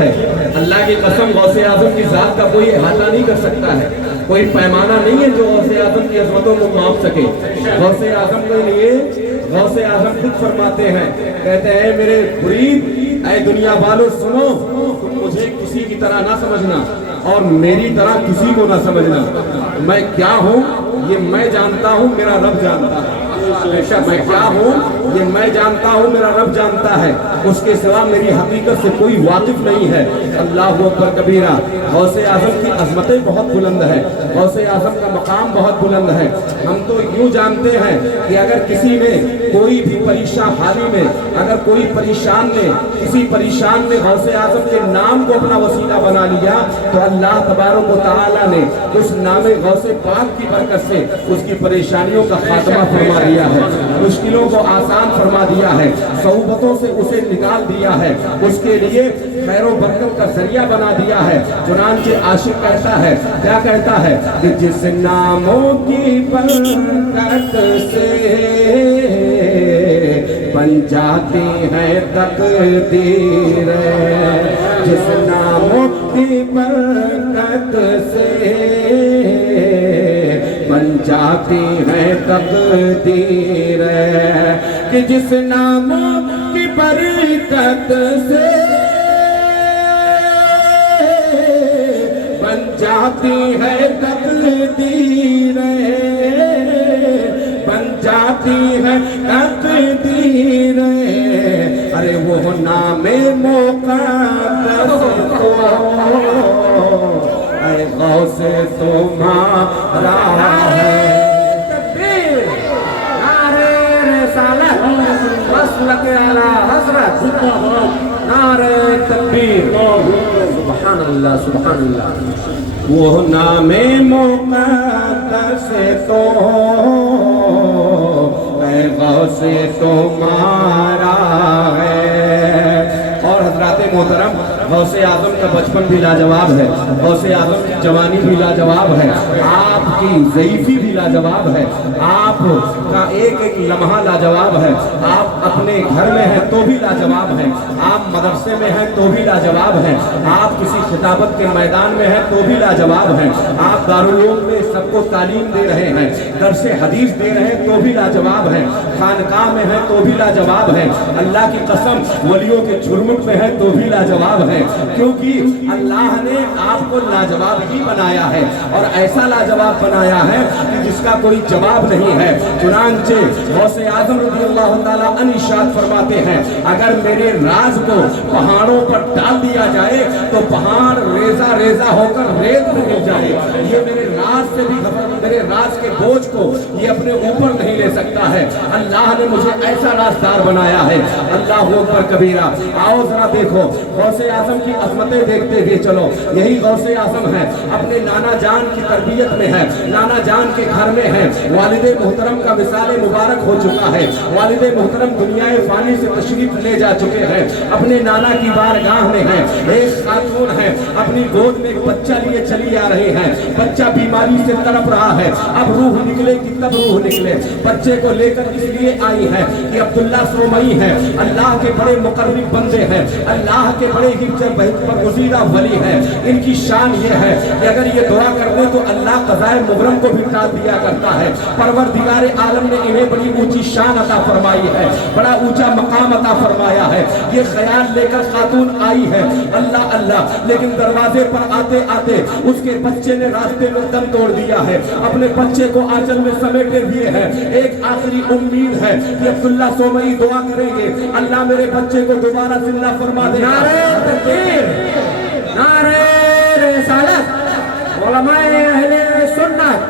ہے۔ اللہ کی قسم غوث اعظم کی ذات کا کوئی احاطہ نہیں کر سکتا ہے، کوئی پیمانہ نہیں ہے جو غوث اعظم کی عظمتوں کو ماپ سکے۔ غوث اعظم کے لیے غوث اعظم خود فرماتے ہیں، کہتے ہیں میرے مرید اے دنیا والو سنو، تم مجھے کسی کی طرح نہ سمجھنا اور میری طرح کسی کو نہ سمجھنا۔ میں کیا ہوں یہ میں جانتا ہوں، میرا رب جانتا ہے۔ میں کیا ہوں یہ میں جانتا ہوں، میرا رب جانتا ہے، اس کے سوا میری حقیقت سے کوئی واقف نہیں ہے۔ اللہ اکبر کبیرہ۔ غوث اعظم کی عظمتیں بہت بلند ہے، غوث اعظم کا مقام بہت بلند ہے۔ ہم تو یوں جانتے ہیں کہ اگر کسی نے کوئی بھی پریشان حالی میں اگر کوئی پریشان نے کسی پریشان نے غوث اعظم کے نام کو اپنا وسیلہ بنا لیا تو اللہ تبارک و تعالیٰ نے اس نام غوث پاک کی برکت سے اس کی پریشانیوں کا خاتمہ فرما دیا ہے، مشکلوں کو آسان فرما دیا ہے، صعوبتوں سے اسے نکال دیا ہے، اس کے لیے خیر و برکت کا ذریعہ بنا دیا ہے۔ چنانچہ عاشق کہتا ہے، کیا کہتا ہے کہ جس ناموں کی برکت سے بن جاتی ہے تقدیر، جس ناموں کی برکت سے بن جاتی ہے تقدیر، کہ جس ناموں کی برکت سے بن جاتی ہے تقدیر، بن جاتی ہے تقدیر، ارے وہ نام مقدس تو اے غوث تمہارا ہے۔ تکبیر، نعرہ رسالت، مسلک اعلی حضرت، نعرہ تکبیر، سبحان اللہ سبحان اللہ۔ وہ نام مقدس تو اے غوث تمہارا ہے۔ اور حضرات محترم، غوث اعظم کا بچپن بھی لاجواب ہے، غوث اعظم کی جوانی بھی لاجواب ہے، آپ کی ضعیفی بھی لاجواب ہے، آپ کا ایک ایک لمحہ لاجواب ہے، آپ اپنے گھر میں ہیں تو بھی لاجواب ہیں، آپ مدرسے میں ہیں تو بھی لاجواب ہیں، آپ کسی خطابت کے میدان میں ہیں تو بھی لاجواب ہیں، آپ دارالعلوم میں سب کو تعلیم دے رہے ہیں، درس حدیث دے رہے ہیں تو بھی لاجواب ہیں، خانقاہ میں ہیں تو بھی لاجواب ہیں، اللہ کی قسم ولیوں کے جھرمٹ میں ہیں تو بھی لاجواب ہیں، کیونکہ اللہ نے آپ کو لاجواب ہی بنایا ہے اور ایسا لاجواب بنایا ہے کہ جس کا کوئی جواب نہیں ہے۔ چنانچہ غوث اعظم رضی اللہ تعالیٰ عنہ ارشاد فرماتے ہیں، اگر میرے راز کو پہاڑوں پر ڈال دیا جائے تو پہاڑ ریزہ ریزہ ہو کر ریت میں گر جائے، یہ میرے راز سے بھی میرے راز کے بوجھ کو یہ اپنے اوپر نہیں لے سکتا ہے۔ اللہ نے مجھے ایسا رازدار بنایا ہے۔ اللہ اکبر کبیرہ۔ آؤ ذرا دیکھو غوث اعظم کی عظمتیں دیکھتے ہوئے چلو۔ یہی غوث اعظم ہے، اپنے نانا جان کی تربیت میں ہے، نانا جان کے گھر میں ہے، والد محترم کا وصال مبارک ہو چکا ہے، والد محترم دنیا فانی سے تشریف لے جا چکے ہیں، اپنے نانا کی بارگاہ میں ہے، ایک خاتون ہے اپنی گود میں ایک بچہ لیے چلی آ رہی ہے، بچہ بیماری سے تڑپ رہا ہے، اب روح نکلے کہ تب روح نکلے، بچے کو لے کر اس لیے آئی ہے کہ عبداللہ سومئی ہے، اللہ کے بڑے مقرب بندے ہیں، اللہ کے بڑے ہی برگزیدہ ولی ہے، ان کی شان یہ ہے کہ اگر یہ دعا کر دے تو اللہ قضائے مبرم کو بھی ٹال دیا کرتا ہے۔ پروردگار عالم نے انہیں بڑی اونچی شان عطا فرمائی ہے، بڑا اونچا مقام عطا فرمایا ہے۔ یہ خیال لے کر خاتون آئی ہے، اللہ اللہ، لیکن دروازے پر آتے آتے اس کے بچے نے راستے میں دم توڑ دیا ہے، اپنے بچے کو آنچل میں سمیٹے ہوئے ہے۔ ایک آخری امید ہے کہ عبداللہ سومئی دعا کریں گے، اللہ میرے بچے کو دوبارہ زندہ فرما دے۔ نعرہ تکبیر، نعرہ رسالت، علماء اہل سنت،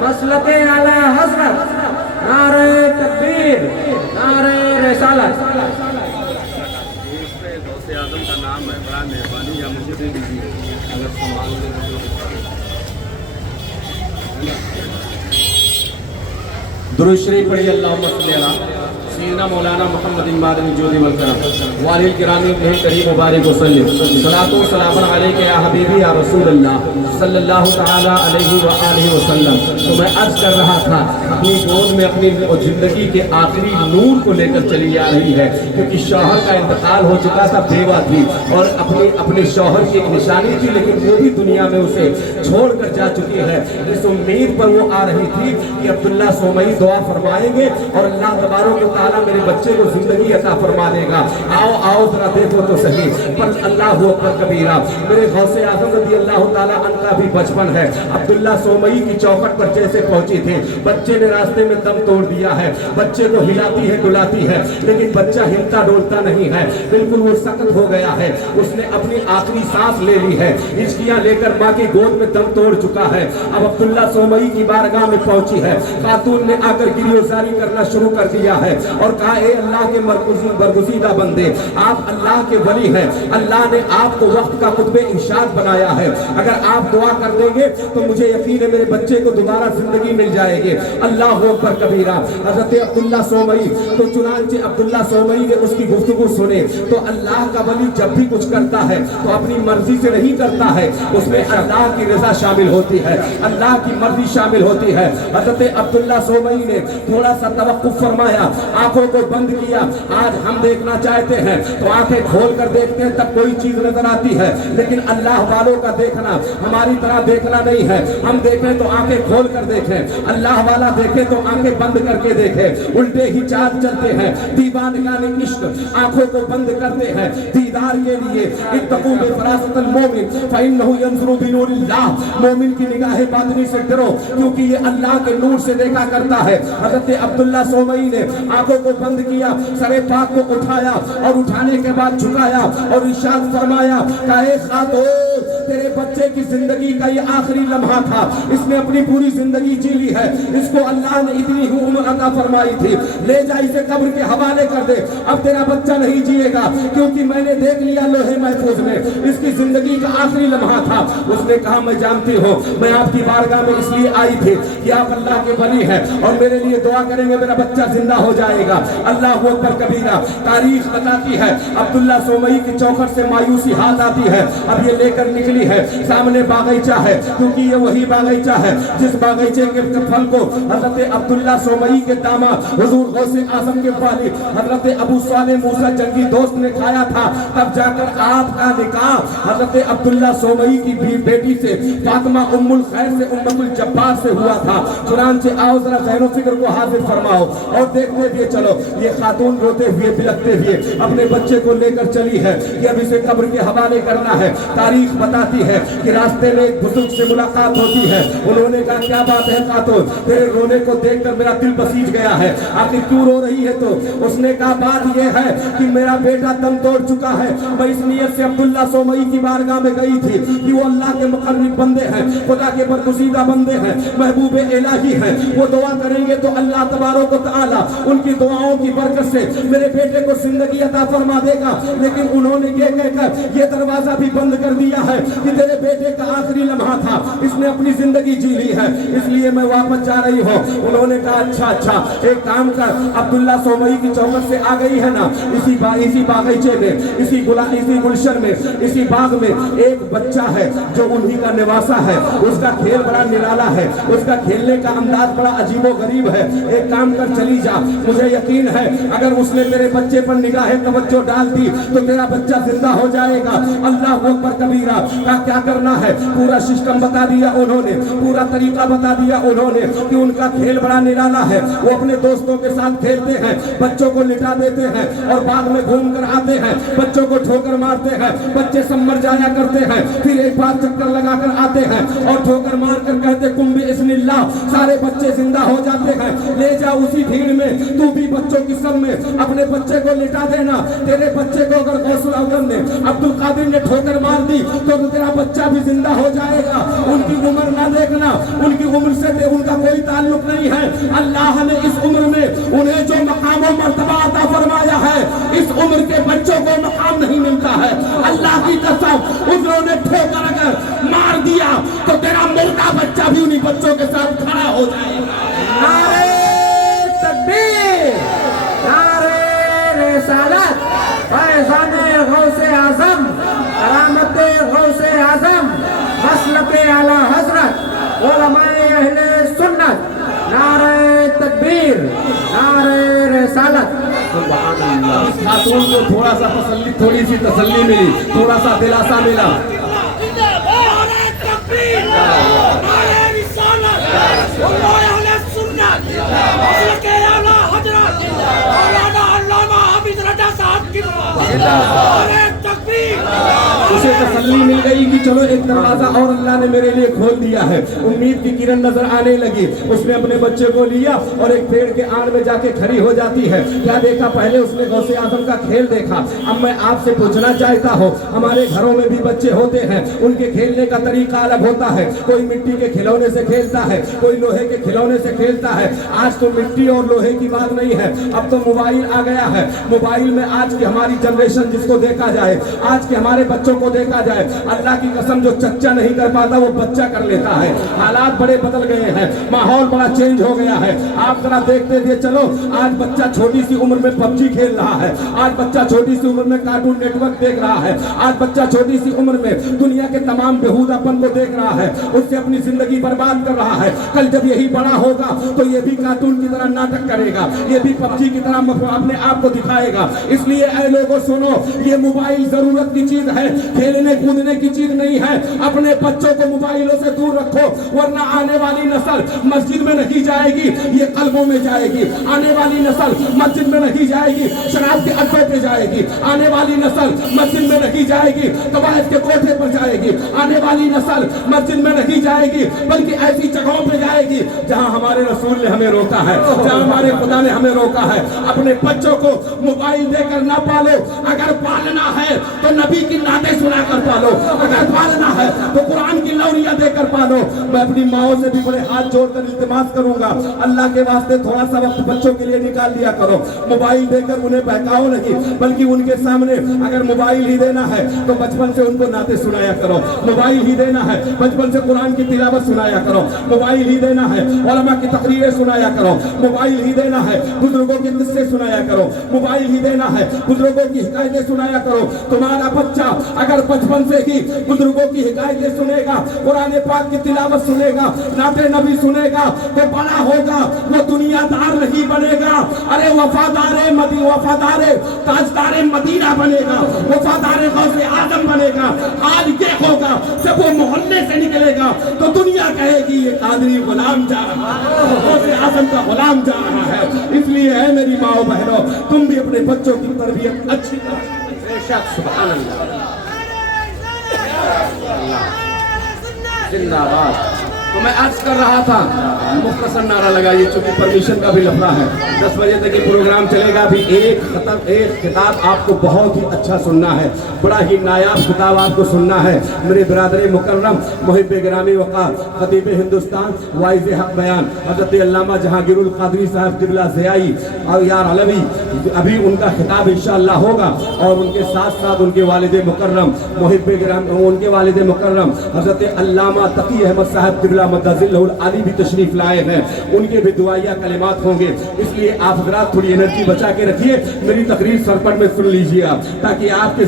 مسلک اعلی حضرت، نعرہ تکبیر، نعرہ رسالت۔ غوث اعظم کا نام ہے، بڑا مہربانی یا مجھے دے دیجیے اگر سنبھال لیں۔ درود شریف پڑھی، اللہم صلی علی سیدنا مولانا محمد مادنی جودی والکرم والی الکرامی ابن کریم مبارک وسلم صلاۃ و سلام علیک یا حبیبی یا رسول اللہ صلی اللہ تعالی علیہ وآلہ وسلم. تو میں عرض کر رہا تھا اپنی گود میں اپنی زندگی کے آخری نور کو لے کر چلی آ رہی ہے، کیونکہ شوہر کا انتقال ہو چکا تھا، بیوہ تھی اور اپنے شوہر کی ایک نشانی تھی، لیکن وہ بھی دنیا میں اسے چھوڑ کر جا چکی ہے. اس امید پر وہ آ رہی تھی کہ عبداللہ سومئی دعا فرمائیں گے اور اللہ تبارک و تعالیٰ میرے بچے کو زندگی عطا فرما دے گا. آؤ ذرا دیکھو تو صحیح. پر اللہ اکبر کبیرہ، میرے غوث اعظم رضی اللہ تعالیٰ عنہ کا بھی بچپن ہے. عبداللہ سومئی کی چوکھٹ پر جیسے پہنچی تھی، بچے نے راستے میں دم توڑ دیا ہے. بچے کو ہلاتی ہے ڈلاتی ہے، لیکن بچہ ہلتا ڈولتا نہیں ہے، بالکل وہ سخت ہو گیا ہے. اس نے اپنی آخری سانس لے لی ہے، ہچکیاں لے کر ماں کی گود میں دم توڑ چکا ہے. اب عبداللہ سومئی کی بارگاہ میں پہنچی ہے. خاتون نے آ کر گریزاری کرنا شروع کر دیا ہے اور کہا اے اللہ کے برگزیدہ بندے، آپ اللہ کے ولی ہیں، اللہ نے آپ کو وقت کا قطب ارشاد بنایا ہے. اگر آپ دعا کر دیں گے تو مجھے یقین ہے میرے بچے کو دوبارہ زندگی مل جائے گی. اللہ اکبر کبیرہ. حضرت عبداللہ سومئی تو چنانچہ عبداللہ سومئی نے اس کی گفتگو سنے. تو اللہ کا ولی جب بھی کچھ کرتا ہے تو اپنی مرضی سے نہیں کرتا ہے، اس میں اللہ کی رضا شامل ہوتی ہے، اللہ کی مرضی شامل ہوتی ہے. حضرت عبداللہ سومئی نے تھوڑا سا توقف فرمایا، آنکھوں کو بند کیا. آج ہم دیکھنا چاہتے ہیں تو آنکھیں کھول کر دیکھتے ہیں تب کوئی چیز نظر آتی ہے، لیکن اللہ والوں کا دیکھنا ہماری طرح دیکھنا نہیں ہے. ہم دیکھیں تو آنکھیں کھول کر دیکھیں، اللہ والا دیکھے تو آنکھیں بند کر کے دیکھے. الٹے ہی چال چلتے ہیں دیوانگان عشق، آنکھوں کو بند کرتے ہیں دیدار کے لیے. اتقوا بفراست المومن فإنه ينظر بنور اللہ. مومن کی نگاہ باطنی سے ڈرو کیونکہ یہ اللہ کے نور سے دیکھا کرتا ہے. حضرت عبداللہ سومئی نے آنکھوں کو بند کیا، سر پاک کو اٹھایا اور اٹھانے کے بعد جھکایا اور ارشاد فرمایا کہ اے خاتون، تیرے بچے کی زندگی کا یہ آخری لمحہ تھا، اس نے اپنی پوری زندگی جی لی ہے، اس کو اللہ نے اتنی ہی عمر عطا فرمائی تھی، لے جا اسے قبر کے حوالے کر دے. اب تیرا بچہ نہیں جیے گا کیونکہ میں نے دیکھ لیا لوہے محفوظ میں اس کی زندگی کا آخری لمحہ تھا. اس نے کہا میں جانتی ہوں، میں آپ کی بارگاہ میں اس لیے آئی تھی کہ آپ اللہ کے ولی ہیں اور میرے لیے دعا کریں گے، میرا بچہ زندہ ہو جائے گا. اللہ اکبر کبیرہ. تاریخ بتاتی ہے عبداللہ سومئی کی چوکھٹ سے مایوسی ہاتھ آتی ہے. اب یہ لے کر نکلی ہے، سامنے باغیچہ ہے، کیونکہ یہ وہی باغیچہ ہے جس باغیچے کے پھل کو حضرت عبداللہ سومئی کے داماد حضور غوث اعظم کے والد حضرت ابو صالح موسیٰ جنگی دوست نے کھایا تھا. تب جا کر آپ کا نکاح حضرت عبداللہ سومئی کی بیٹی سے فاطمہ ام الخیر سے امت الجبار سے ہوا تھا. چنانچہ آؤ ذرا ذہن و فکر کو حاضر فرماؤ اور دیکھتے ہوئے چلو. یہ خاتون روتے ہوئے بلکتے ہوئے اپنے بچے کو لے کر چلی ہے کہ اب اسے قبر کے حوالے کرنا ہے. تاریخ بتاتی ہے کہ راستے میں ایک بزرگ سے ملاقات ہوتی ہے. انہوں نے کہا کیا بات ہے خاتون، تیرے رونے کو دیکھ کر میرا دل بسیج گیا ہے، آخر کیوں رو رہی ہے؟ تو اس نے کہا بات یہ ہے کہ میرا بیٹا دم توڑ چکا ہے. میں اس نیت سے عبداللہ سومئی کی بارگاہ میں گئی تھی کہ وہ اللہ کے مقرب بندے ہیں، خدا کے برگزیدہ بندے ہیں، محبوب الہی ہیں. وہ دعا کریں گے تو اللہ تبارک و تعالی ان کی دعاؤں کی برکت سے میرے بیٹے کو زندگی عطا فرما دے گا. لیکن انہوں نے یہ کہہ کر یہ دروازہ بھی بند کر دیا ہے کہ تیرے بیٹے کا آخری لمحہ تھا، اس نے اپنی زندگی جی لی ہے، اس لیے میں واپس جا رہی ہوں. انہوں نے کہا اچھا ایک کام کر، عبداللہ سومئی کی چوکھٹ سے آ گئی ہے نا، اسی باغیچے میں، اسی گلشن میں، اسی باغ میں ایک بچہ ہے جو انہی کا نواسا ہے. اس کا کھیل بڑا نرالا ہے، اس کا کھیلنے کا انداز بڑا عجیب و غریب ہے. ایک کام کر چلی جا، مجھے یقین ہے اگر اس نے تیرے بچے پر نگاہ توجہ ڈال دی تو تیرا بچہ زندہ ہو جائے گا. اللہ اکبر کبیرہ. کیا کرنا ہے پورا سسٹم بتا دیا انہوں نے، پورا طریقہ بتا دیا انہوں نے کہ ان کا کھیل بڑا نرالا ہے. وہ اپنے دوستوں کے ساتھ کھیلتے ہیں، بچوں کو لٹا دیتے ہیں اور بعد میں گھوم کر آتے ہیں، بچوں کو ٹھوکر مارتے ہیں، بچے سمر جایا کرتے ہیں، پھر ایک بار چکر لگا کر آتے ہیں اور ٹھوکر مار کر کہتے کم بِإِذْنِ اللَّهِ، سارے بچے زندہ ہو جاتے ہیں. لے جا اسی بھیڑ میں تو بھی بچوں کی سب میں اپنے بچے کو لٹا دینا. تیرے بچے کو اگر غوث الاعظم نے عبد القادر نے ٹھوکر مار دی تو تیرا بچہ بھی زندہ ہو جائے گا. ان کی عمر نہ دیکھنا، ان کی عمر سے ان کا کوئی تعلق نہیں ہے. اللہ نے اس عمر میں انہیں جو مقام و مرتبہ عطا فرمایا ہے، اس عمر کے بچوں کو مقام نہیں ملتا ہے. اللہ کی قسم انہوں نے ٹھوکر اگر مار دیا تو تیرا مردہ بچہ بھی انہی بچوں کے ساتھ کھڑا ہو جائے گا. نعرہ تکبیر، फैजान गौस आजम, करामत गौस आजम, मसलक आला हजरत, उलमाए अहले सुन्नत, नारे तकबीर, नारे रिसालत। इस खातून को थोड़ा सा तसल्ली, थोड़ी सी तसल्ली मिली, थोड़ा सा दिलासा मिला। उसे तसल्ली मिल गई कि चलो एक दरवाजा और अल्लाह ने मेरे लिए खोल दिया है। उम्मीद की किरण नजर आने लगी। उसने अपने बच्चे को लिया और एक पेड़ के आड़ में जाके खड़ी हो जाती है। क्या देखा? पहले उसने गौसे आजम का खेल देखा। अब मैं आपसे पूछना चाहता हूँ, हमारे घरों में भी बच्चे होते हैं, उनके खेलने का तरीका अलग होता है। कोई मिट्टी के खिलौने से खेलता है, कोई लोहे के खिलौने से खेलता है। आज तो मिट्टी और लोहे की बात नहीं है, अब तो मोबाइल आ गया है। मोबाइल में आज की हमारी जनरेशन जिसको देखा जाए, आज के हमारे बच्चों को देखा जाए, अल्लाह की कसम जो चच्चा नहीं कर पाता वो बच्चा कर लेता है। हालात बड़े बदल गए हैं, माहौल बड़ा चेंज हो गया है। आप जरा देखते हुए चलो, आज बच्चा छोटी सी उम्र में पबजी खेल रहा है, आज बच्चा छोटी सी उम्र में कार्टून नेटवर्क देख रहा है, आज बच्चा छोटी सी उम्र में दुनिया के तमाम बेहूदापन को देख रहा है, उससे अपनी जिंदगी बर्बाद कर रहा है। कल जब यही बड़ा होगा तो ये भी कार्टून की तरह नाटक करेगा, ये भी पबजी की तरह अपने आप को दिखाएगा। इसलिए ऐ लोगों सुनो, ये मोबाइल जरूरत की चीज है, खेलने कूदने की चीज नहीं है। अपने बच्चों को मोबाइलों से दूर रखो, वरना आने वाली नस्ल मस्जिद में नहीं जाएगी, ये कल्बों में जाएगी। आने वाली नस्ल मस्जिद में नहीं जाएगी, शराब के अड्डों पे जाएगी। आने वाली नस्ल मस्जिद में नहीं जाएगी, कवायद के कोठे पर जाएगी। आने वाली नस्ल मस्जिद में नहीं जाएगी, बल्कि ऐसी जगहों पे जाएगी जहां हमारे रसूल ने हमें रोका है, जहां हमारे खुदा ने हमें रोका है। अपने बच्चों को मोबाइल देकर ना पालो, अगर पालना है तो नबी की नाते सुनाकर पालो, अगर पालना है तो कुरान की लौरियां देकर पालो। मैं अपनी माओ से भी बड़े हाथ जोड़कर इल्तिमास करूंगा, अल्लाह के वास्ते थोड़ा सा वक्त बच्चों के लिए निकाल दिया करो। मोबाइल देकर उन्हें बहकाओ नहीं, बल्कि उनके सामने अगर मोबाइल ही देना है तो बचपन से उनको नाते सुनाया करो। मोबाइल ही देना है, बचपन से कुरान की तिलावत सुनाया करो। मोबाइल ही देना है, उलमा की तकरीरें सुनाया करो। मोबाइल ही देना है, बुजुर्गों के किस्से सुनाया करो। मोबाइल ही देना है, बुजुर्गों की हिकायतें सुनाया करो। तुम्हारा बच्चा अगर बचपन से ही बुजुर्गों की हिकायतें सुनेगा, कुरान पाक की तिलावत सुनेगा, नाते नबी सुनेगा, तो बड़ा होगा वो दुनियादार नहीं बनेगा। अरे वफादारे ताजदारे मदीना बनेगा, वफादारे गौसे आजम बनेगा। आज ये होगा जब वो मोहल्ले से निकलेगा तो दुनिया कहेगी ये कादरी गुलाम जा रहा है, गौसे आजम का गुलाम जा रहा है। इसलिए है मेरी माओ बहनों, तुम भी अपने बच्चों की तरबियत अच्छी तरह। सुभान अल्लाह, जिंदाबाद। तो मैं अर्ज कर रहा था, मुख्तसर नारा लगाइए चूंकि परमिशन का भी लफड़ा है। 10 बजे तक ये प्रोग्राम चलेगा। भी एक खिताब आपको बहुत ही अच्छा सुनना है, बड़ा ही नायाब खिताब आपको सुनना है। मेरे बिरादर मुकर्रम मुहिब गिरामी वक़ार खतीब हिंदुस्तान वाइज़ हक बयान हज़रत अल्लामा जहांगीरुल क़ादरी साहब क़िबला ज़ियाई और यार अलवी, अभी उनका खिताब इंशाअल्लाह होगा। और उनके साथ साथ उनके वालिद मुकर्रम मुहिब गिरामी, उनके वालिद मुकर्रम हज़रत अल्लामा तकी अहमद साहब क़िबला मद्दज़िल्लहुल आली भी तशरीफ लाए हैं, उनके भी दुआया कलिमात होंगे। इसलिए आप हज़रात थोड़ी एनर्जी बचा के रखिए, मेरी तकरीर सरपट में सुन लीजिए आप, ताकि आपके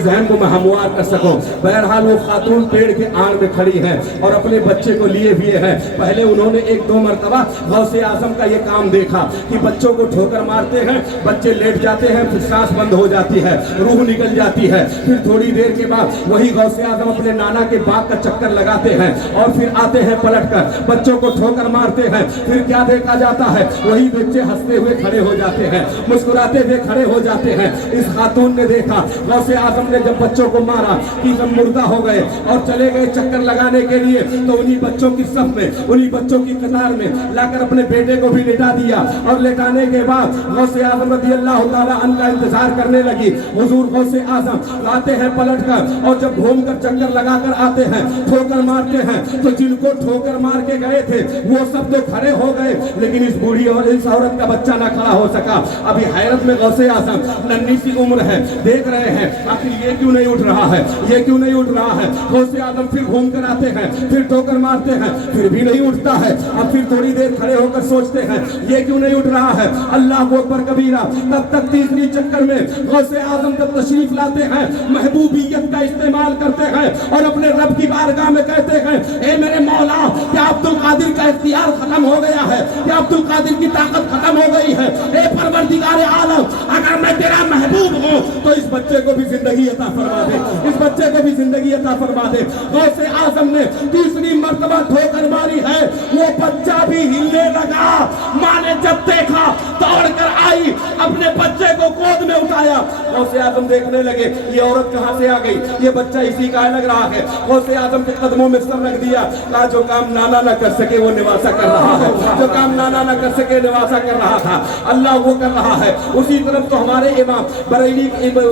जहन को मैं हमवार कर सकूं। बहरहाल वो खातून पेड़ के आड़ में खड़ी हैं और अपने बच्चे को लिए हुए हैं। पहले उन्होंने 1-2 मरतबा गौसे आजम का ये काम देखा कि बच्चों को ठोकर मारते हैं, बच्चे लेट जाते हैं, फिर सांस बंद हो जाती है, रूह निकल जाती है। फिर थोड़ी देर के बाद वही गौसे आजम अपने नाना के बाग का चक्कर लगाते हैं और फिर आते हैं पलटकर बच्चों को ठोकर मारते हैं। फिर क्या देखा जाता है, वही बच्चे हंसते हुए खड़े हो जाते हैं, मुस्कुराते हुए खड़े हो जाते हैं। इस खातून ने देखा गौसे आजम ने जब बच्चों को मारा कि जब मुर्दा हो गए और चले गए चक्कर लगाने के लिए, तो उन्हीं बच्चों की सफ में, उन्हीं बच्चों की कतार में लाकर अपने बेटे को भी लिटा दिया। और लिटाने के बाद गौसे आजम रज़ियल्लाहु ताला अन्हु का इंतजार करने लगी। हुजूर गौसे आजम आते हैं पलटकर, और जब घूमकर चक्कर लगाकर आते हैं, ठोकर मारते हैं, तो जिनको ठोकर मार के गए थे वो सब तो खड़े हो गए, लेकिन इस बूढ़ी और इस औरत का बच्चा ना खड़ा हो सका। अभी हैरत में गौसे आजम, नन्ही सी उम्र है, देख रहे हैं आखिर ये क्यों नहीं उठ रहा है, ये क्यों नहीं उठ रहा है। गौसे आजम फिर घूम कर आते हैं, फिर ठोकर मारते हैं, फिर भी नहीं उठता है। अब फिर थोड़ी देर खड़े होकर सोचते हैं ये क्यों नहीं उठ रहा है, अल्लाह को अकबर कबीरा। तब तक तीसरी चक्कर में गौसे आजम जब तशरीफ लाते हैं, महबूबियत का इस्तेमाल करते हैं और अपने रब की बारगाह में कहते हैं, ए मेरे मौला, क्या अब्दुल कादिर का इख्तियार खत्म हो गया है, क्या अब्दुल कादिर की ताकत खत्म हो गई है। ए परवरदिगार आलम, अगर मैं तेरा महबूब हूँ तो इस बच्चे को भी जिंदगी अता फरमा दे, इस बच्चे को भी जिंदगी अता फरमा दे। गौसे आजम ने तीसरी मर्तबा ठोकर मारी है, वो बच्चा भी हिलने लगा। माँ ने जब देखा दौड़ कर आई, अपने बच्चे को गोद में उठाया। गौसे आजम देखने लगे ये औरत कहाँ से आ गई, ये बच्चा इसी का लग रहा है। गौसे आजम के कदमों में सर रख दिया, कहा जो काम नाना न कर सके वो निवासा कर रहा है, जो काम नाना न कर सके निवासा कर रहा था, अल्लाह वो कर रहा है। उसी तरफ तो हमारे इमाम बरेली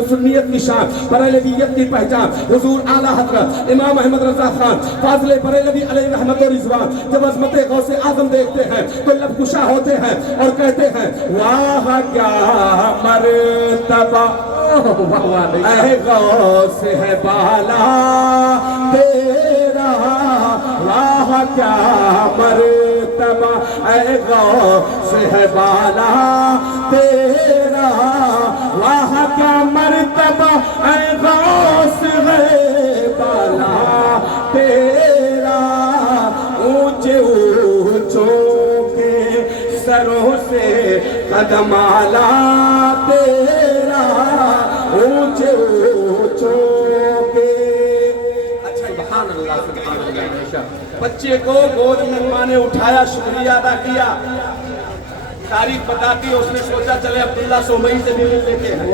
सुन्नियत की शान, बरेलवियत की पहचान, हुजूर आला हजरत इमाम अहमद रजा खान फाज़िले बरेलवी अलैहि रहमत व रिज़वान जब अज़मत गौसे आजम देखते हैं तो लबकुशा होते हैं और कहते हैं, वाह क्या मर्तबा ऐ गौसे है बाला तेरा, वाह क्या मर्तबा ऐ गौसे है बाला तेरा, वाह क्या मर्तबा ऐ गौसे है बाला तेरा। ऊंचे ऊंचों के सरों से कदम आला तेरा, ऊंचे ऊंचों के। अच्छा, सुभान अल्लाह, सुभान अल्लाह। बच्चे को गोद में माँ ने उठाया, शुक्रिया अदा किया, तारीफ बताती है। उसने सोचा चले अब्दुल्ला सोमई से भी मिल लेते हैं,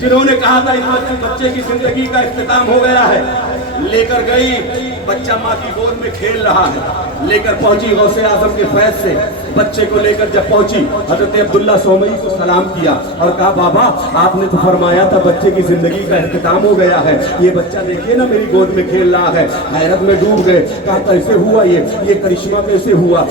जिन्होंने कहा था इस बच्चे की जिंदगी का इख्तिताम हो गया है। लेकर गई, बच्चा माँ की गोद में खेल रहा है। लेकर पहुंची गौसे आजम के फैज से, बच्चे को लेकर जब पहुंची हजरत अब्दुल्ला सोमई को सलाम किया और कहा, बाबा आपने तो फरमाया था बच्चे की जिंदगी का इख्तिताम हो गया है, ये बच्चा देखिए ना मेरी गोद में खेल रहा है। हैरत में डूब गए, कहा कैसे हुआ ये करिश्मा कैसे हुआ,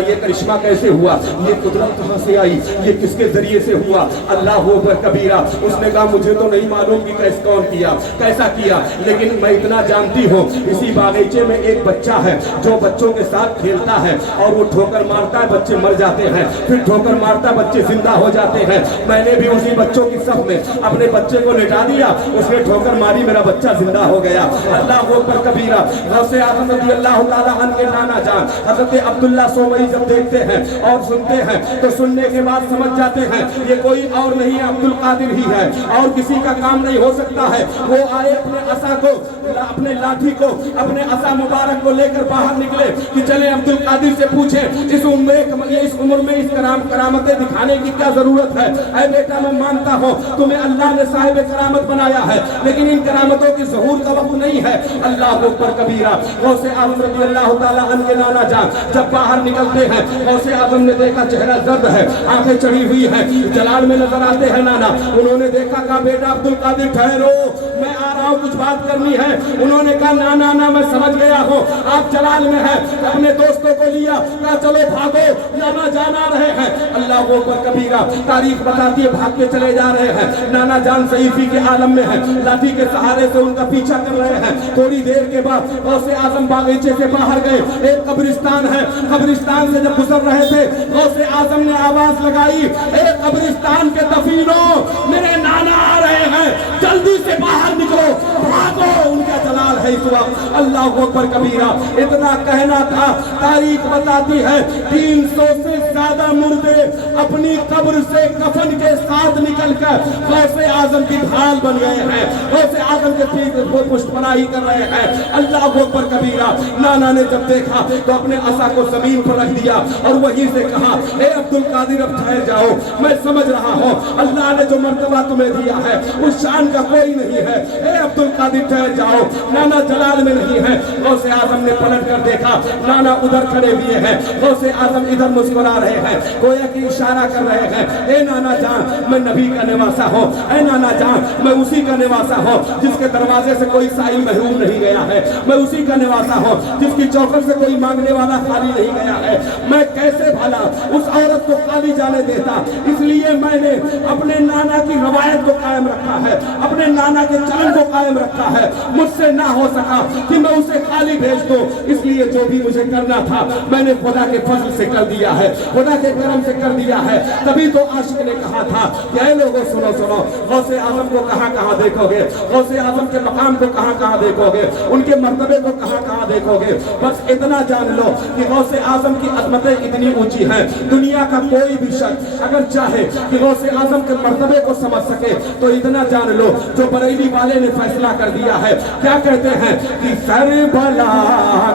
ये करिश्मा कैसे हुआ, ये कुदरत कहाँ से आई, ये किसके जरिए से हुआ, अल्लाह अकबर कबीरा। उसने कहा मुझे तो नहीं मालूम कि कैसे कौन किया, कैसा किया, लेकिन मैं इतना जानती हूँ इसी बागीचे में एक बच्चा है जो बच्चों के साथ खेलता है और वो ठोकर मारता है, बच्चे मर जाते हैं, फिर ठोकर मारता, बच्चे जिंदा हो जाते हैं। मैंने भी उसी बच्चों की सफ में अपने बच्चे को लिटा दिया, उसने ठोकर मारी, मेरा बच्चा जिंदा हो गया। अल्लाह अकबर कबीरा। गौसे आजम रज़ी अल्लाह ताला अन्हु के नाना जान हज़रत अब्दुल्ला सोमई जब देखते हैं और सुनते हैं तो सुनने के बाद समझ जाते हैं ये कोई और नहीं है, अब्दुल कादिर ही है और किसी का काम नहीं हो सकता है। वो आए अपने असा को, अपने लाठी को, अपने असा मुबारक को लेकर बाहर निकले कि चले अब्दुल कादिर से पूछे इस उम्र में इस करामतें दिखाने की क्या जरूरत है। ऐ बेटा मैं मानता हूँ तुम्हें अल्लाह ने साहिब करामत बनाया है, लेकिन इन करामतों की ज़हूर का वक्त नहीं है। अल्लाह अकबर कबीरा। गौसे आजम रज़ी अल्लाह ताला अन्हु के नाना जान जब बाहर निकलते हैं, गौसे आजम ने देखा चेहरा जर्द है, आंखें चढ़ी हुई है, जलाल में नजर आते हैं नाना। उन्होंने देखा, कहा बेटा अब्दुल कादिर ठहरो, मैं आ रहा हूँ, कुछ बात करनी है। उन्होंने कहा ना मैं समझ गया हूँ आप जलाल में है। अपने दोस्तों को लिया, कहा चलो भागो, नाना जान आ रहे हैं। अल्लाह अकबर कबीरा। तारीख बताती है भाग के चले जा रहे हैं, नाना जान ज़ईफ़ी के आलम में है, लाठी के सहारे से उनका पीछा कर रहे हैं। थोड़ी देर के बाद गौसे आजम बागीचे से बाहर गए, एक कब्रिस्तान है, कब्रिस्तान से जब गुजर रहे थे गौसे आजम ने आवाज लगाई, एक कब्रिस्तान के दफीनों मेरे नाना आ रहे हैं, जल्दी से बाहर निकलो, भागो, उनका जलाल है इस वक्त। अल्लाह अकबर कबीरा। इतना कहना था, तारीख बताती है 300 से ज्यादा मुर्दे अपनी कब्र से कफन के साथ निकलकर गौसे आजम की ढाल बन गए हैं, गौसे आजम के पुष्पनाही कर रहे हैं। अल्लाह अकबर कबीरा। नाना ने जब देखा तो अपने असा को जमीन पर रख दिया और वहीं से कहा, ए अब्दुल कादिर अब ठहर जाओ, मैं समझ रहा हूँ अल्लाह ने जो मर्तबा तुम्हें दिया है उस शान का कोई नहीं है। ए अब्दुल कादिर ठहर जाओ। नाना जलाल में नहीं है। गौसे आजम ने पलट कर देखा, नाना उधर खड़े हुए हैं, गौसे आजम इधर मुस्कुरा रहे हैं, गोया कि इशारा कर रहे हैं, ए नाना जान मैं नबी का निवासा हूँ, ए नाना जान मैं उसी का निवासा हूँ जिसके दरवाजे से कोई साइल महरूम नहीं गया है, मैं उसी का निवासा हूँ जिसकी चौखट से कोई मांगने वाला खाली नहीं गया है। मैं कैसे भला उस औरत को खाली जाने देता, इसलिए मैंने अपने नाना की रवायत को कायम रखा है, अपने नाना के चलन को कायम रखा है। मुझसे ना हो सका कि मैं उसे खाली भेज दूं, इसलिए जो भी मुझे करना था मैंने खुदा के फजल से कर दिया है, खुदा के करम से कर दिया है। तभी तो आशिक ने कहा था कि ऐ लोगों सुनो सुनो, गौसे आजम को कहाँ कहाँ देखोगे, गौसे आजम के मकाम को कहाँ कहाँ देखोगे, उनके मर्तबे को कहाँ कहाँ देखोगे। बस इतना जान लो कि गौसे आजम की अजमतें इतनी ऊंची हैं, दुनिया का कोई भी शख्स अगर चाहे कि गौसे आजम के मर्तबे को समझ सके तो इतना जान लो, जो बरेली वाले ने फैसला कर दिया है, क्या कहते हैं कि सर भला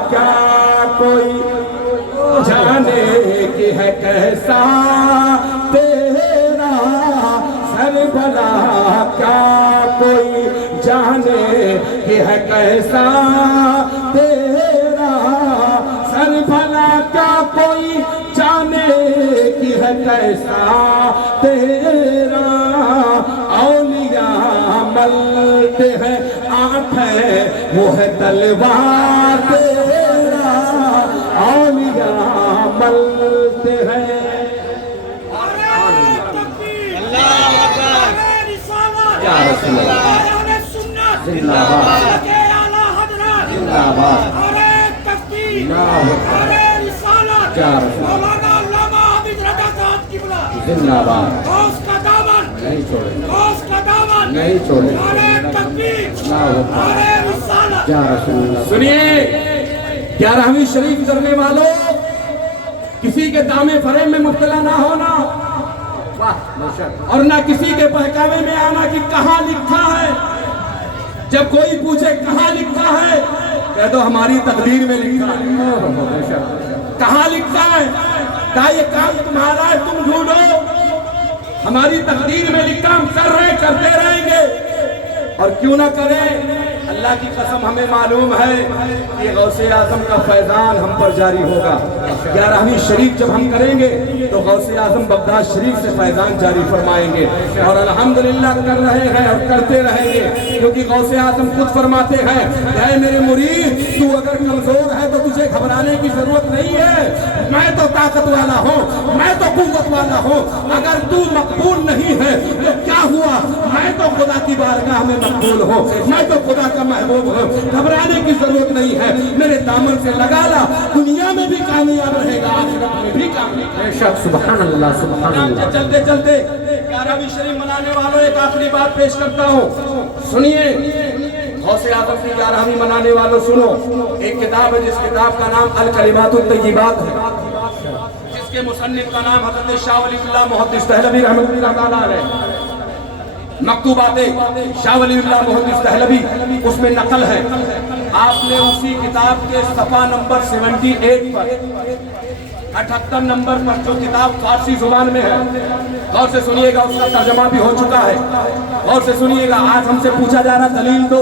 क्या कोई जाने कि है कैसा तेरा, सर भला क्या कोई जाने कि है कैसा तेरा, सर भला क्या कोई जाने कि है कैसा तेरा। औलिया मलते हैं आंखें वो है तलवार तेरा, औलिया मलते हैं। या रसूल अल्लाह जिंदाबाद जिंदाबाद जिंदाबाद नहीं छोड़ेंगे नहीं छोड़ेंगे। सुनिए 11वीं शरीफ करने वालों, किसी के दामे फरेब में मुब्तला ना होना और ना किसी के बहकावे में आना कि कहाँ लिखा है। जब कोई पूछे कहाँ लिखा है, कह दो हमारी तकदीर में लिखा है। कहाँ लिखा है? क्या ये काम तुम्हारा है, तुम ढूंढो। हमारी तकदीर में लिखा, हम कर रहे करते रहेंगे और क्यों ना करें। अल्लाह की कसम हमें मालूम है कि गौसे आजम का फैजान हम पर जारी होगा। 11वीं शरीफ जब हम करेंगे तो गौसे आजम बगदाद शरीफ से फैजान जारी फरमाएंगे और अल्हम्दुलिल्लाह कर रहे हैं और करते रहेंगे, क्योंकि गौसे आजम खुद फरमाते हैं, ऐ मेरे मुरीद तू अगर कमजोर है तो तुझे घबराने की जरूरत नहीं है, मैं तो ताकत वाला हूँ, मैं तो कुव्वत वाला हूँ। अगर तू मकबूल नहीं है तो क्या हुआ, मैं तो खुदा की बारगाह में मकबूल हूँ, मैं तो खुदा का महबूब हूँ। घबराने की जरूरत नहीं है, मेरे दामन से लगा ला, दुनिया में भी कामयाब रहेगा, आखिरत में भी कामयाब। सुभान अल्लाह सुभान अल्लाह। चलते चलते 11वीं शरीफ मनाने वालों एक आखिरी बात पेश करता हूँ, सुनिए। गौसे आजम की 11वीं मनाने वालों सुनो, एक किताब है जिस किताब का नाम अल कलिमातुत तय्यिबात है, जिसके मुसन्निफ का नाम हज़रत शाह वलीउल्लाह मुहद्दिस दहलवी रहमतुल्लाह तआला अलैह। मकतूबाते शाह वलीउल्लाह मुहद्दिस दहलवी, उसमें नकल है। आपने उसी किताब के सफ़ा नंबर 78 पर 78 नंबर पर जो किताब फारसी जुबान में है, गौर से सुनिएगा, उसका तर्जमा भी हो चुका है। गौर से सुनिएगा, आज हमसे पूछा जा रहा दलील दो,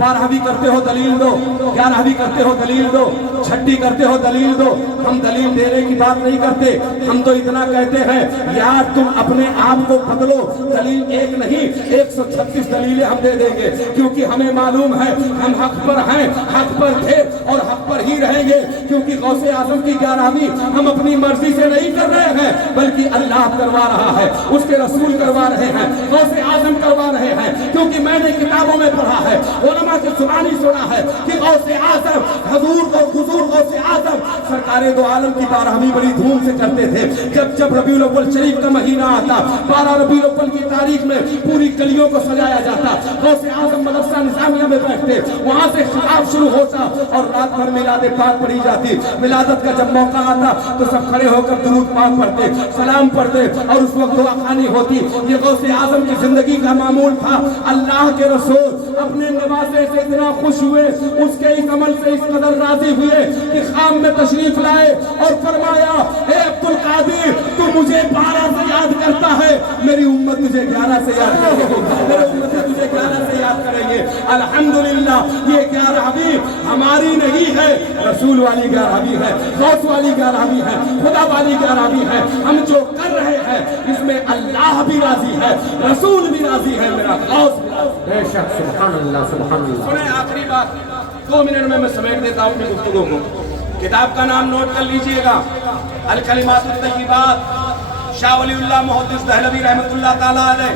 12वीं करते हो दलील दो, 11वीं करते हो दलील दो, 6ठी करते हो दलील दो। हम दलील देने की बात नहीं करते, हम तो इतना कहते हैं यार तुम अपने आप को बदलो, दलील एक नहीं 136 दलीलें हम दे देंगे, क्योंकि हमें मालूम है हम हक पर हैं, हक पर थे और हक पर ही रहेंगे। क्योंकि गौसे आजम की 11वीं हम अपनी मर्जी से नहीं कर रहे हैं, बल्कि अल्लाह करवा रहा है, उसके रसूल करवा रहे हैं, गौसे आजम करवा रहे हैं। क्योंकि मैंने किताबों में पढ़ा है, उलमा से सुनानी सुना है कि गौसे आजम हुजूर गौसे आजम सरकारे दो आलम की 12वीं बड़ी धूम से करते थे। जब रबीउल अव्वल शरीफ का महीना आता, 12 रबीउल अव्वल की तारीख में पूरी गलियों को सजाया जाता, गौसे आजम मदरसा निजामिया में बैठते, वहां से खिताब शुरू होता और रात भर मिलादे पाक पढ़ी जाती। मिलादत का जब मौका आता तो सब खड़े होकर दुरूद पाक पढ़ते, सलाम पढ़ते और उस वक्त दुआ खानी होती। ये गौसे आजम की जिंदगी का मामूल था। अल्लाह के रसूल अपने नवासे से इतना खुश हुए, उसके इस अमल से इस कदर राजी हुए कि खाम में तशरीफ लाए और फरमाया, ए अब्दुल कादिर तू मुझे 12 से याद करता है, मेरी उम्मत तुझे 11 से याद करेगी, मेरी उम्मत तुझे 11 से याद करेंगे अल्हम्दुलिल्लाह ये 11वीं हमारी नहीं है, रसूल वाली 11वीं है, गौस वाली 11वीं है, खुदा वाली 11वीं है। हम जो कर रहे हैं इसमें अल्लाह भी राजी है, रसूल भी राजी है, मेरा गौस भी राजी है। बेशक सुभान अल्लाह सुभान अल्लाह। सुने आखिरी बात 2 मिनट में मैं समेट देता हूं अपनी गुफ्तगू को। किताब का नाम नोट कर लीजिएगा, अल कलिमातुत तय्यिबात, शाह वलीउल्लाह मुहद्दिस दहलवी रहमतुल्लाह ताला अलैह।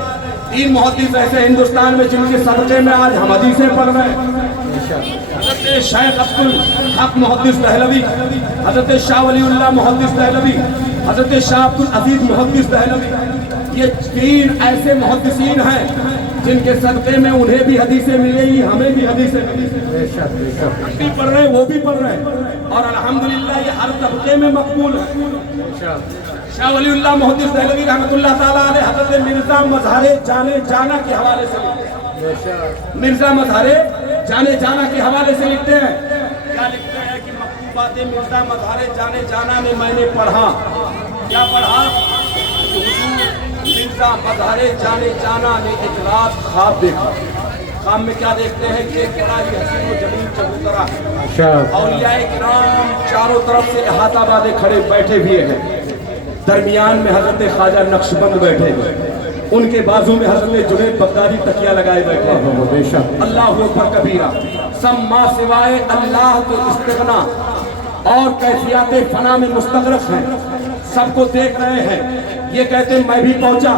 3 मुहद्दिस ऐसे हिंदुस्तान में जिनके सदक़े में आज हम हदीसें पढ़ रहे हैं। हज़रत शेख अब्दुल हक मुहद्दिस दहलवी, हज़रत शाह वलीउल्लाह मुहद्दिस दहलवी, हज़रत शाह अब्दुल अजीज मुहद्दिस दहलवी। ये 3 ऐसे मुहद्दिसीन हैं जिनके सदक़े में उन्हें भी हदीसें मिलेगी, हमें भी हदीसें मिलेगी। बेशक बेशक हम भी पढ़ रहे हैं, वो भी पढ़ रहे हैं, और अल्हम्दुलिल्लाह ये हर तबके में मकबूल है। शाह वलीउल्लाह मुहद्दिस दहलवी रहमतुल्लाह ताला अलैह हज़रत मिर्ज़ा मज़हरे जाने जाना के हवाले से लिखते हैं। मिर्ज़ा मज़हरे जाने जाना के हवाले से लिखते हैं, क्या लिखते हैं कि मकतूबात मिर्ज़ा मज़हरे जाने जाना में मैंने पढ़ा, क्या पढ़ा कि हुजूर मिर्ज़ा मज़हरे जाने जाना ने एक रात ख्वाब देखा। ख्वाब में क्या देखते हैं कि एक बड़ा ही हसीन व जमील चबूतरा है, औलियाए किराम चारों तरफ से अहाता बांधे खड़े बैठे हुए हैं, दरमियान में हजरत ख्वाजा नक्शबंद बैठे हैं, उनके बाजू में हजरत जुनैद बगदादी तकिया लगाए बैठे हैं। बेशक अल्लाहु अकबर कबीरा, सब माँ सिवाय अल्लाह के इस्तिग़ना और कैफियत फना में मुस्तग़रक़ हैं, सबको देख रहे हैं। ये कहते हैं मैं भी पहुंचा,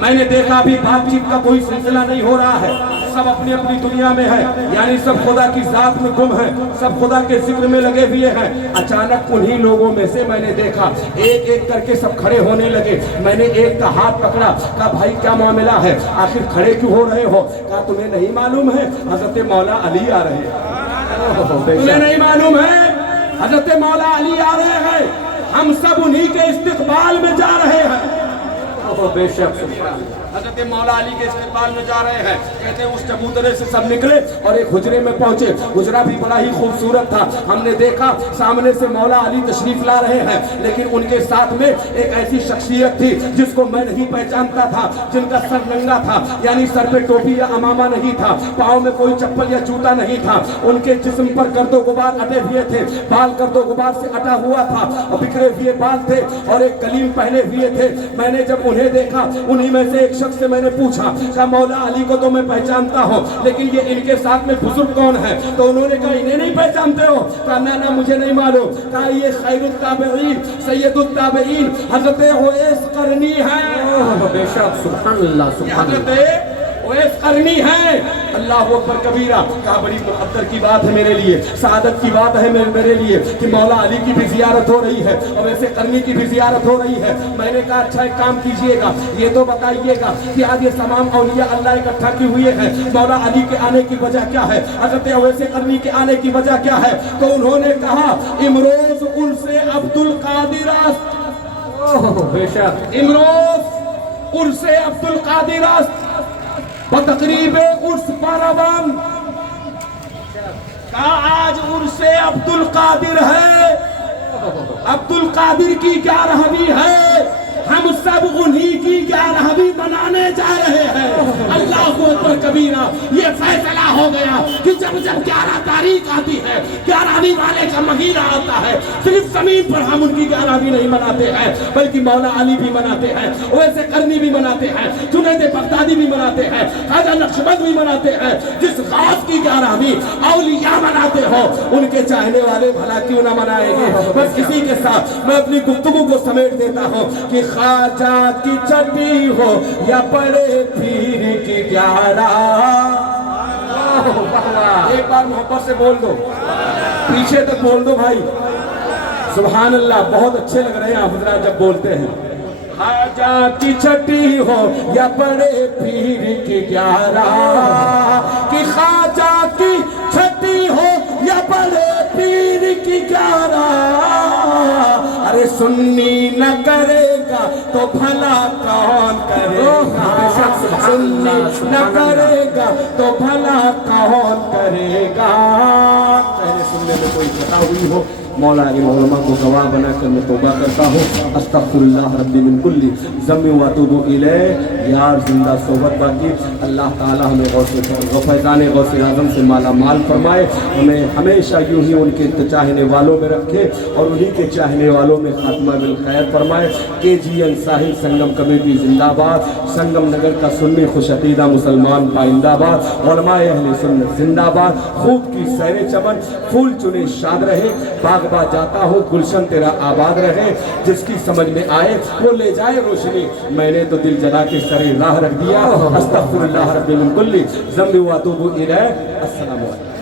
मैंने देखा अभी बातचीत का कोई सिलसिला नहीं हो रहा है, सब अपनी अपनी दुनिया में है, यानी सब खुदा की जात में गुम है, सब खुदा के जिक्र में लगे हुए हैं। अचानक उन्हीं लोगों में से मैंने देखा एक एक करके सब खड़े होने लगे। मैंने एक का हाथ पकड़ा, कहा भाई क्या मामला है, आखिर खड़े क्यों हो रहे हो? कहा तुम्हें नहीं मालूम है हजरत मौला अली आ रहे हैं। तुम्हें नहीं मालूम है हजरत मौला अली आ रहे हैं, हम सब उन्हीं के इस्तिक़बाल में जा रहे हैं। बेशक हजरत मौला अली के इस्तिक़बाल में जा रहे हैं। कहते हैं उस चबूतरे से सब निकले और एक हुजरे में पहुंचे। हुजरा भी बड़ा ही खूबसूरत था। हमने देखा सामने से मौला अली तशरीफ ला रहे हैं, लेकिन उनके साथ में एक ऐसी शख्सियत थी जिसको मैं नहीं पहचानता था, जिनका सर नंगा था, यानी सर पे टोपी या अमामा नहीं था, पाँव में कोई चप्पल या जूता नहीं था, उनके जिस्म पर गर्दो गुबार अटे हुए थे, बाल गर्दो गुबार से अटा हुआ था, बिखरे हुए बाल थे और एक कलीम पहने हुए थे। मैंने जब उन्हें देखा, उन्हीं में से एक शख्स से मैंने पूछा, कहा मौला अली को तो मैं पहचानता हूँ, लेकिन ये इनके साथ में बुजुर्ग कौन है? तो उन्होंने कहा इन्हें नहीं पहचानते हो? कहा ना मुझे नहीं मालूम। कहा ये खैरुत ताबईन सैयदुत ताबईन हजरत उवैस करनी है। बेशक सुभान अल्लाह सुभान अल्लाह। उवैस करनी है। अल्लाहु अकबर कबीरा। कहा बड़ी मुक़द्दर की बात है मेरे लिए, सआदत की बात है मेरे लिए कि मौला अली की भी ज़ियारत हो रही है और वैसे करनी की भी ज़ियारत हो रही है। मैंने कहा अच्छा एक काम कीजिएगा, ये तो बताइएगा कि आज ये तमाम औलिया अल्लाह इकट्ठा किए हुए हैं, मौला अली के आने की वजह क्या है, हज़रत उवैस करनी के आने की वजह क्या है? तो उन्होंने कहा इमरोज उर्से अब्दुल कादिर, बेशक इमरोज उर्से अब्दुल कादिर बतकरीब उर्स पारावान का आज उर्से अब्दुल कादिर है। अब्दुल कादिर की 11वीं है, हम सब उन्हीं की 11वीं मनाने जा रहे हैं। अल्लाह अकबर कबीरा। ये फैसला हो गया कि जब जब 11 तारीख आती है, 11वीं वाले का महीना आता है, सिर्फ जमीन पर हम उनकी 11वीं नहीं मनाते हैं, बल्कि मौला अली भी मनाते हैं, वैसे करनी भी मनाते हैं, जुनैद बगदादी भी मनाते हैं, ख्वाजा नक्शबंद भी मनाते हैं। जिस खास की 11वीं औलिया मनाते हो, उनके चाहने वाले भला क्यों ना मनाएंगे। बस इसी के साथ मैं अपनी गुफ्तगू को समेट देता हूँ कि ख्वाजा की छठी हो या बड़े पीर की 11, एक बार मोहब्बत से बोल दो, पीछे तक बोल दो भाई। सुभान अल्लाह, बहुत अच्छे लग रहे हैं आप हज़रात जब बोलते हैं। ख्वाजा की छठी हो या बड़े पीर की 11, कि ख्वाजा की छठी हो या बड़े पीर की 11। अरे सुन्नी न करेगा तो भला कौन करेगा, सुन्नी न करेगा तो भला कौन करेगा। पहले सुनने में कोई खता हुई हो मौला इन उलमा को गवाह बनाकर मैं तौबा करता हूँ। अस्तगफिरुल्लाह रब्बी मिन कुल्ली ज़म्बि व अतूबु इलैह। यार जिंदा सोहबत बाकी, अल्लाह ताला हमें फैज़ान गौसे आज़म से माला माल फरमाए, हमें हमेशा यूं ही उनके चाहने वालों में रखे और उन्हीं के चाहने वालों में खात्मा बिल खैर फरमाए। KGN साहिल संगम कमेटी जिंदाबाद, संगम नगर का सुन्नी खुश अकीदा मुसलमान पाइंदाबाद, उलमाए अहले सुन्नत जिंदाबाद। खूब की सैर चमन, फूल चुने शाद रहे, बागबा जाता हूँ गुलशन तेरा आबाद रहे। जिसकी समझ में आए वो ले जाए रोशनी, मैंने तो दिल जला के सरे राह रख दिया। अस्तगफिरुल्लाह रब्बी मिन कुल्ली ज़म्बि व अतूबु इलैह। अस्सलामु अलैकुम।